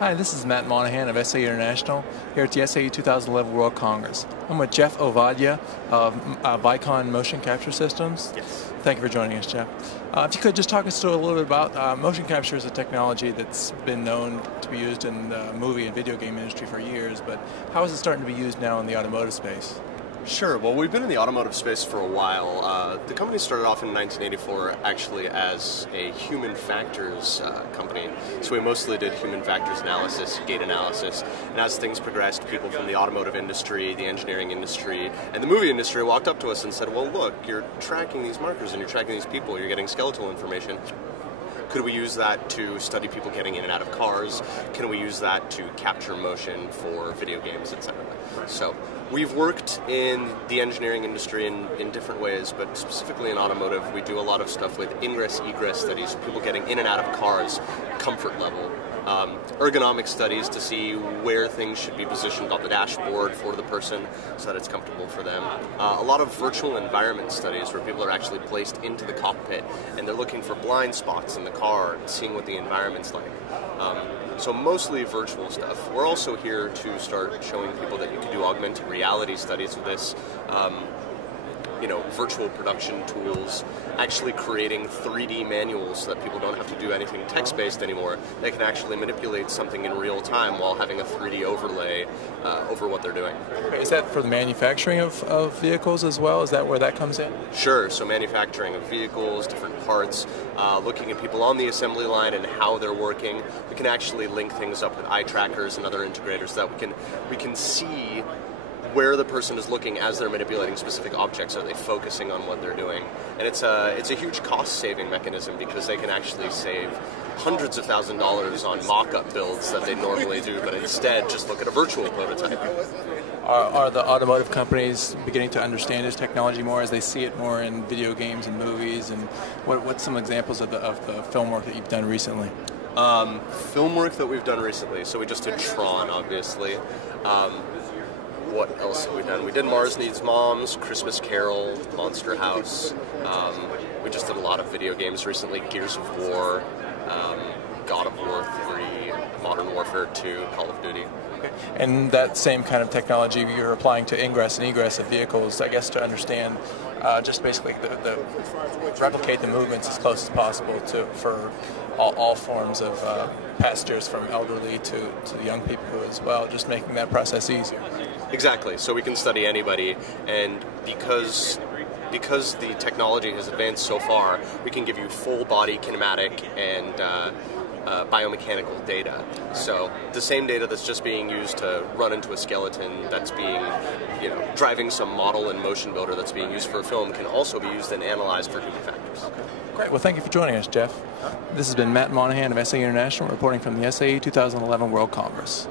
Hi, this is Matt Monaghan of SAE International here at the SAE 2011 World Congress. I'm with Jeff Ovadya of Vicon Motion Capture Systems. Yes. Thank you for joining us, Jeff. If you could just talk us through a little bit about motion capture is a technology that's been known to be used in the movie and video game industry for years, but how is it starting to be used now in the automotive space? Sure. Well, we've been in the automotive space for a while. The company started off in 1984 actually as a human factors company. So we mostly did human factors analysis, gait analysis. And as things progressed, people from the automotive industry, the engineering industry, and the movie industry walked up to us and said, well, look, you're tracking these markers and you're tracking these people, you're getting skeletal information. Could we use that to study people getting in and out of cars? Can we use that to capture motion for video games, etc.? So we've worked in the engineering industry in different ways, but specifically in automotive, we do a lot of stuff with ingress-egress studies, people getting in and out of cars, comfort level, ergonomic studies to see where things should be positioned on the dashboard for the person so that it's comfortable for them. A lot of virtual environment studies where people are actually placed into the cockpit and they're looking for blind spots in the car and seeing what the environment's like. So mostly virtual stuff. We're also here to start showing people that you can do augmented reality studies with this. Virtual production tools, actually creating 3D manuals so that people don't have to do anything text-based anymore. They can actually manipulate something in real time while having a 3D overlay over what they're doing. Is that for the manufacturing of vehicles as well? Is that where that comes in? Sure. So manufacturing of vehicles, different parts, looking at people on the assembly line and how they're working. We can actually link things up with eye trackers and other integrators so that we can see where the person is looking as they're manipulating specific objects. Are they focusing on what they're doing? And it's a huge cost-saving mechanism because they can actually save hundreds of thousands of dollars on mock-up builds that they normally do, but instead just look at a virtual prototype. Are the automotive companies beginning to understand this technology more as they see it more in video games and movies? And what's some examples of the film work that you've done recently? Film work that we've done recently. So we just did Tron, obviously. What else have we done? We did Mars Needs Moms, Christmas Carol, Monster House. We just did a lot of video games recently, Gears of War, God of War 3, Modern Warfare 2, Call of Duty. Okay. And that same kind of technology you're applying to ingress and egress of vehicles, I guess, to understand just basically replicate the movements as close as possible for all forms of passengers, from elderly to the young people as well, just making that process easier. Exactly. So we can study anybody, and because the technology has advanced so far, we can give you full body kinematic and biomechanical data. So the same data that's just being used to run into a skeleton, that's being, driving some model and motion builder that's being used for a film, can also be used and analyzed for human factors. Okay. Great. Well, thank you for joining us, Jeff. This has been Matt Monaghan of SAE International reporting from the SAE 2011 World Congress.